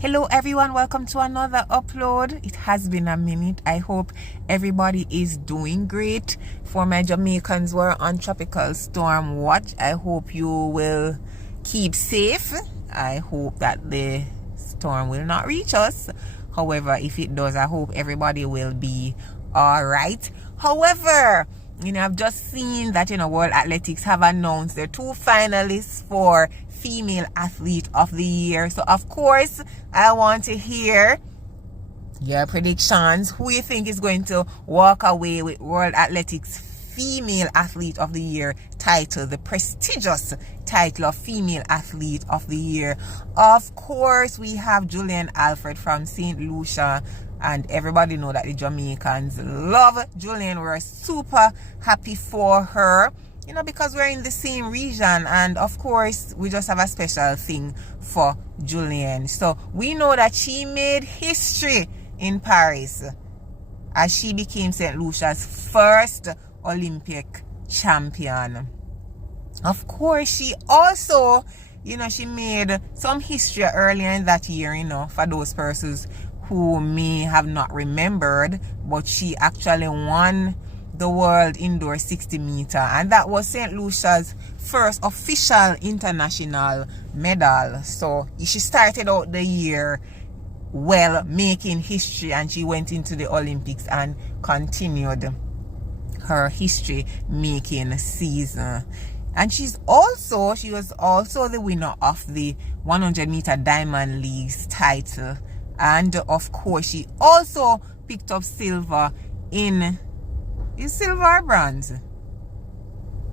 Hello everyone, welcome to another upload. It has been a minute. I hope everybody is doing great. For my Jamaicans who are on tropical storm watch, I hope you will keep safe. I hope that the storm will not reach us. However, if it does, I hope everybody will be all right. However, I've just seen that World Athletics have announced their two finalists for Female Athlete of the Year. So of course, I want to hear your predictions. Who you think is going to walk away with World Athletics Female Athlete of the Year title, the prestigious title of Female Athlete of the Year? Of course, we have Julien Alfred from St. Lucia, and everybody know that the Jamaicans love Julien. We're super happy for her, because we're in the same region, and of course we just have a special thing for Julien. So we know that she made history in Paris as she became St. Lucia's first Olympic champion. Of course, she also, she made some history earlier in that year, for those persons who may have not remembered, but she actually won the world indoor 60 meter, and that was St. Lucia's first official international medal. So she started out the year well, making history, and she went into the Olympics and continued her history making season. And she was also the winner of the 100 meter Diamond League's title, and of course she also picked up silver or bronze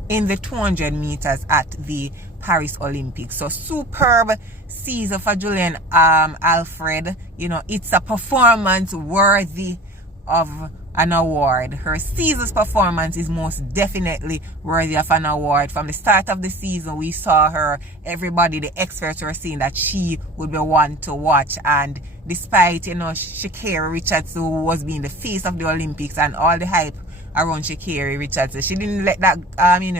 in the 200 meters at the Paris Olympics. So superb season for Julien Alfred. It's a performance worthy of an award. Her season's performance is most definitely worthy of an award. From the start of the season, we saw her, everybody, the experts were saying that she would be one to watch. And despite, Sha'Carri Richards, who was being the face of the Olympics, and all the hype around Sha'Carri Richards, she didn't let that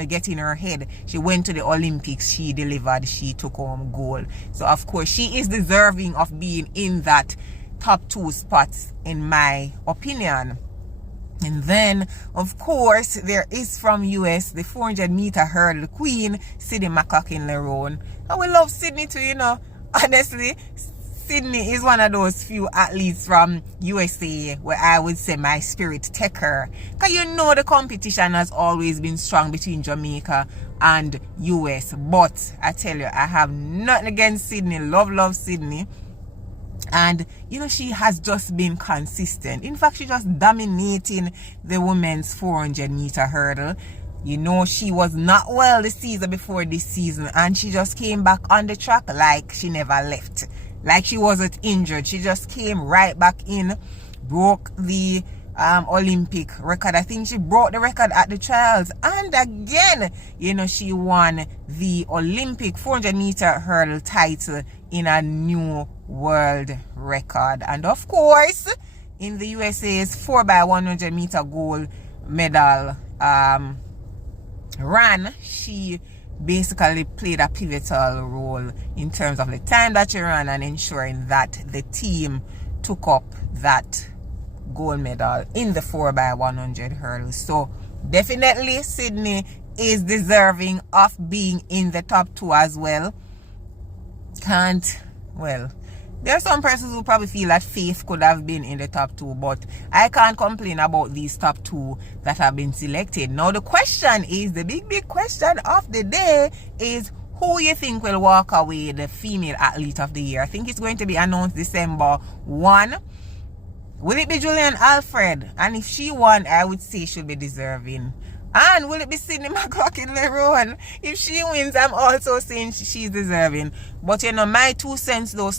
get in her head. She went to the Olympics, she delivered, she took home gold. So of course she is deserving of being in that top two spots, in my opinion. And then of course there is from US the 400 meter hurdle queen, Mclaughlin. And we love Sydney too, honestly. Sydney is one of those few athletes from USA where I would say my spirit take her. Because the competition has always been strong between Jamaica and US. But I tell you, I have nothing against Sydney. Love Sydney. And she has just been consistent. In fact, she's just dominating the women's 400 meter hurdle. She was not well the season before this season, and she just came back on the track like she never left. Like she wasn't injured. She just came right back in, broke the Olympic record. I think she broke the record at the trials. And again, she won the Olympic 400 meter hurdle title in a new world record. And of course, in the USA's 4x100 meter gold medal run, she basically played a pivotal role in terms of the time that she ran and ensuring that the team took up that gold medal in the 4x100 hurdle. So definitely Sydney is deserving of being in the top two as well. There are some persons who probably feel that Faith could have been in the top two, but I can't complain about these top two that have been selected. Now the question is, the big question of the day is, who you think will walk away the Female Athlete of the Year? I think it's going to be announced December 1. Will it be Julien Alfred? And if she won, I would say she'll be deserving. And will it be Mclaughlin? If she wins, I'm also saying she's deserving. But my 2 cents though,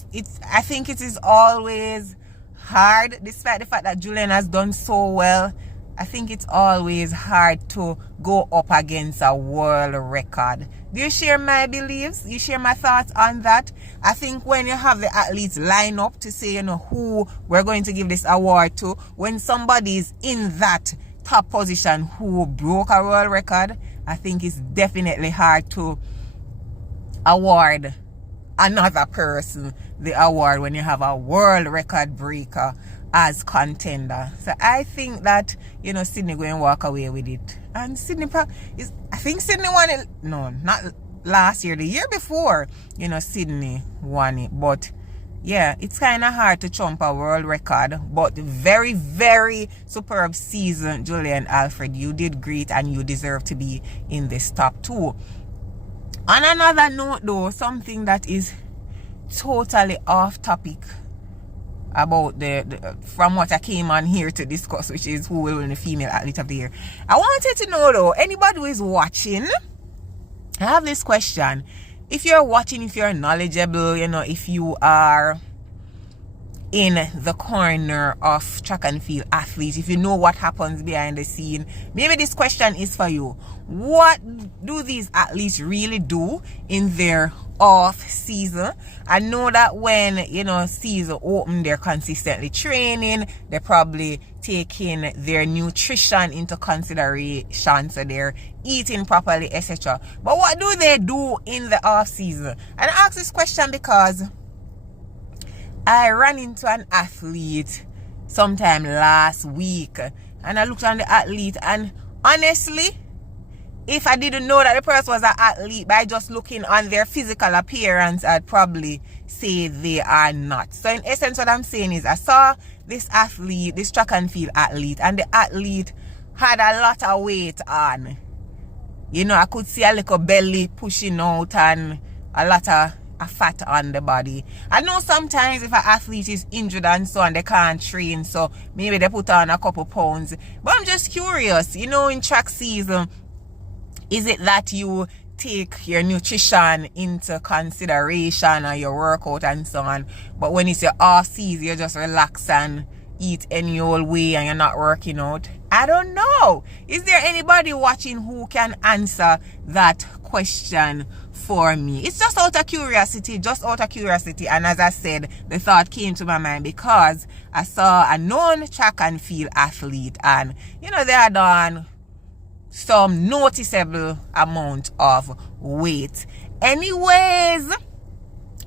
I think it is always hard, despite the fact that Julien has done so well. I think it's always hard to go up against a world record. Do you share my beliefs? You share my thoughts on that? I think when you have the athletes line up to say, who we're going to give this award to, when somebody is in that top position who broke a world record, I think it's definitely hard to award another person the award when you have a world record breaker as contender. So I think that, you know, Sydney going to walk away with it. And Sydney is, I think Sydney won it. No, not last year, the year before, you know, Sydney won it. But yeah, it's kind of hard to jump a world record. But very, very superb season, Julien, Alfred. You did great and you deserve to be in this top 2. On another note though, something that is totally off topic about the from what I came on here to discuss, which is who will win the female athlete of the year. I wanted to know though, anybody who is watching, I have this question. If you're watching, if you're knowledgeable, you know, if you are in the corner of track and field athletes, if you know what happens behind the scene, maybe this question is for you. What do these athletes really do in their off season? I know that when, you know, season open, they're consistently training, they're probably taking their nutrition into consideration, so they're eating properly, etc. But what do they do in the off season? And I ask this question because I ran into an athlete sometime last week, and I looked on the athlete, and honestly, if I didn't know that the person was an athlete by just looking on their physical appearance, I'd probably say they are not. So in essence, what I'm saying is I saw this athlete, this track and field athlete, and the athlete had a lot of weight on. You know, I could see a little belly pushing out and a lot of fat on the body. I know sometimes if an athlete is injured and so on, they can't train, so maybe they put on a couple pounds. But I'm just curious, you know, in track season, is it that you take your nutrition into consideration or your workout and so on, but when it's your off season, you just relax and eat any old way and you're not working out? I don't know. Is there anybody watching who can answer that question for me? It's just out of curiosity, and as I said, the thought came to my mind because I saw a known track and field athlete, and you know, they had done some noticeable amount of weight. Anyways,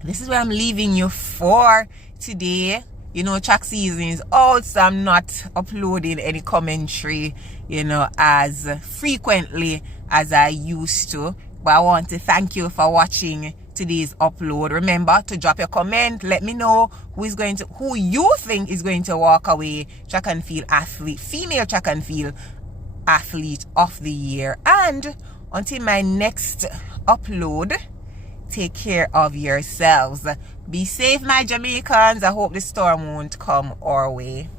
this is where I'm leaving you for today. You know, track season is out, so I'm not uploading any commentary, you know, as frequently as I used to. But I want to thank you for watching today's upload. Remember to drop your comment. Let me know who you think is going to walk away track and field athlete, female track and field athlete of the year. And until my next upload, take care of yourselves. Be safe, my Jamaicans. I hope the storm won't come our way.